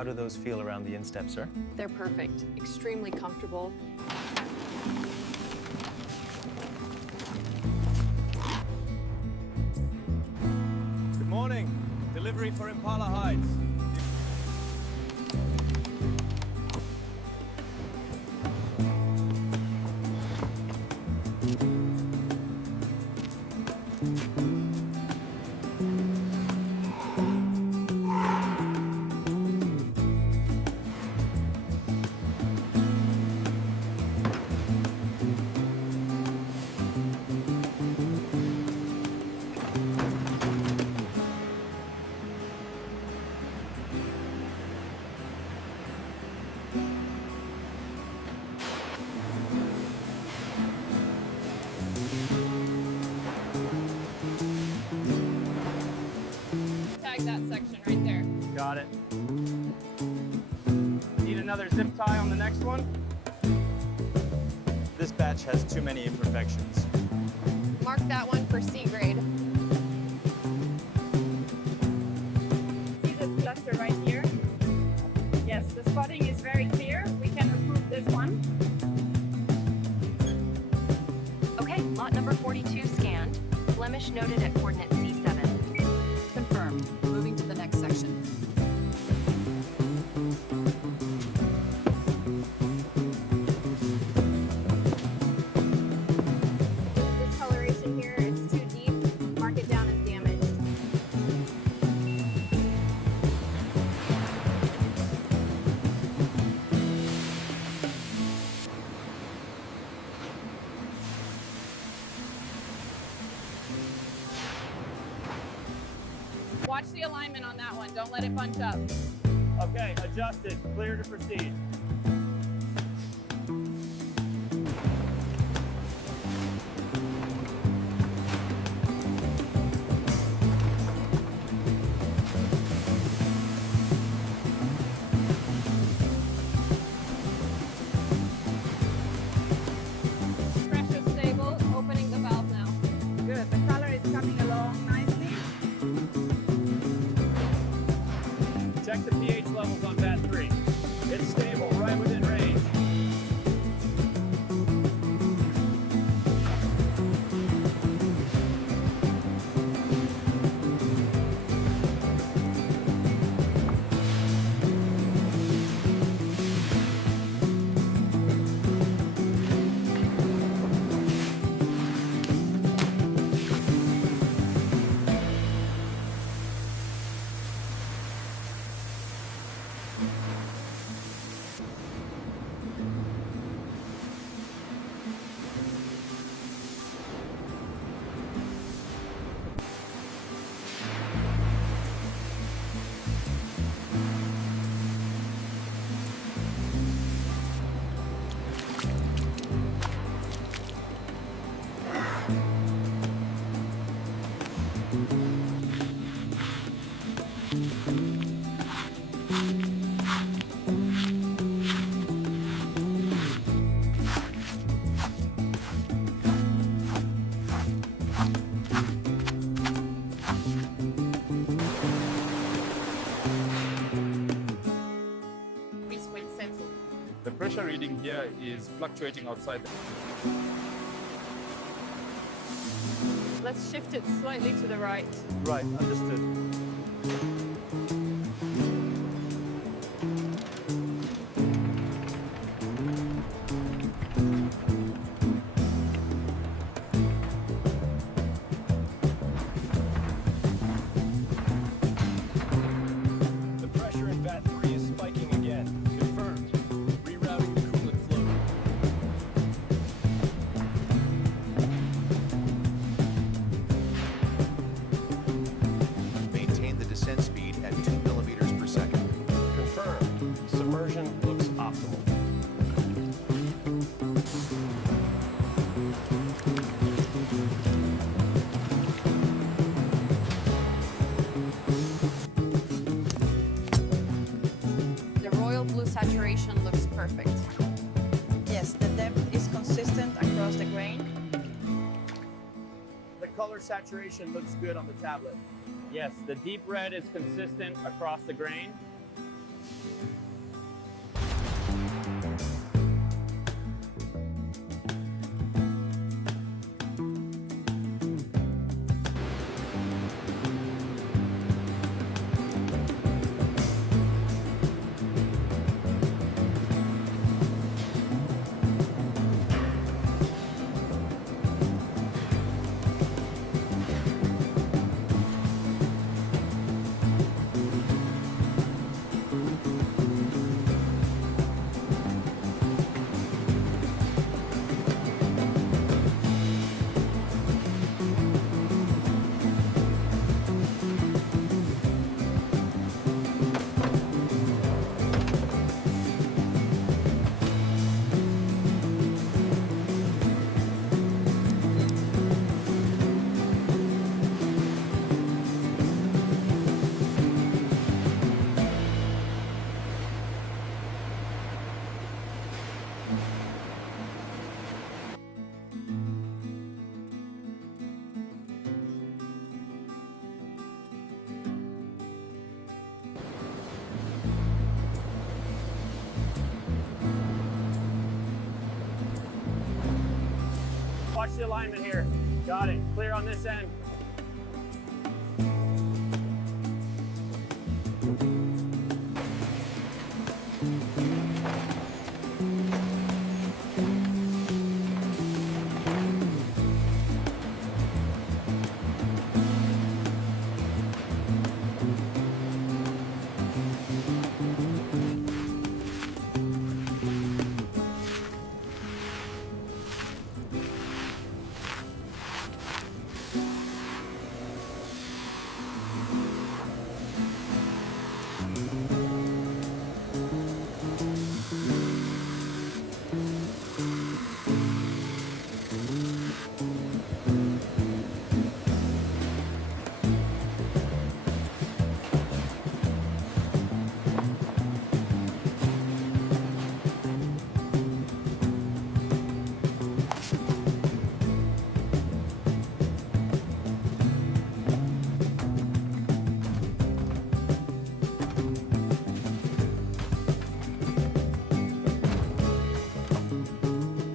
How do those feel around the instep, sir? They're perfect, extremely comfortable. Good morning. Delivery for Impala hides. Tag that section right there. Got it. Need another zip tie on the next one? This batch has too many imperfections. Mark that one for C grade. See this cluster right here? Yes, the spotting is very clear. We can approve this one. Okay, lot number 42 scanned. Blemish noted at coordinate C7. Confirmed. Moving to the next section. This coloration here, it's too deep. Mark it down as damaged. Watch the alignment on that one. Don't let it bunch up. Okay, adjusted. Clear to proceed. Pressure stable. Opening the valve now. Good. The color is coming along nicely. Check the pH levels on vat 3. It's stable, right within range. The pressure reading here is fluctuating outside. Let's shift it slightly to the right. Right, understood. The pressure in vat 3 is spiking again. Confirmed. Rerouting the coolant flow. Maintain the descent speed at 2 millimeters per second. Confirmed. Submersion looks optimal. The royal blue saturation looks perfect. Yes, the depth is consistent across the grain. The color saturation looks good on the tablet. Yes, the deep red is consistent across the grain. watch the alignment here. Got it. Clear on this end.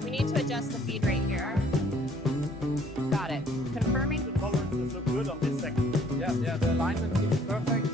We need to adjust the feed rate here. Got it. Confirming. The tolerances look good on this section. Yeah, the alignment seems perfect.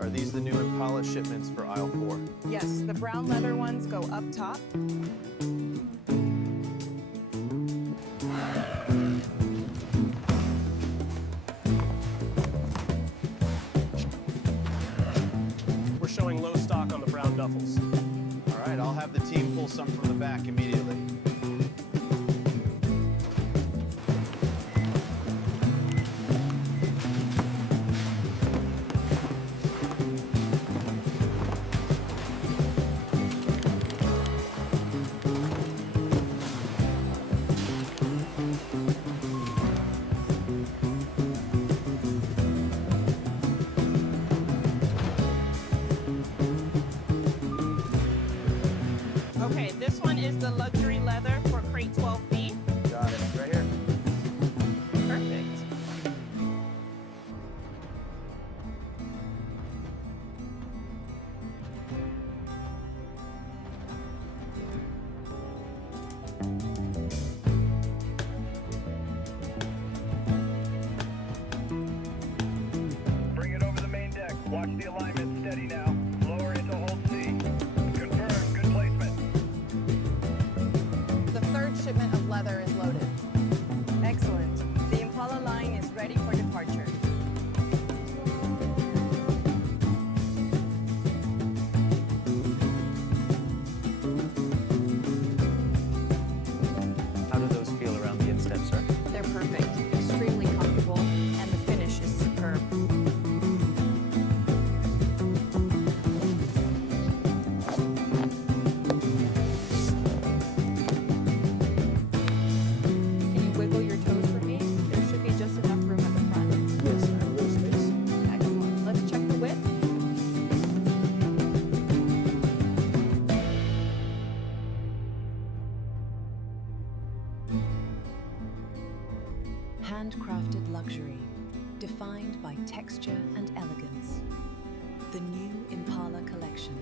Are these the new Impala shipments for aisle 4? Yes, the brown leather ones go up top. We're showing low stock on the brown duffels. All right, I'll have the team pull some from the back immediately. perfect, extremely comfortable, and the finish is superb. Can you wiggle your toes for me? There should be just enough room at the front. Yes, I have a little space. Excellent. Let's check the width. Handcrafted luxury, defined by texture and elegance. The new Impala collection,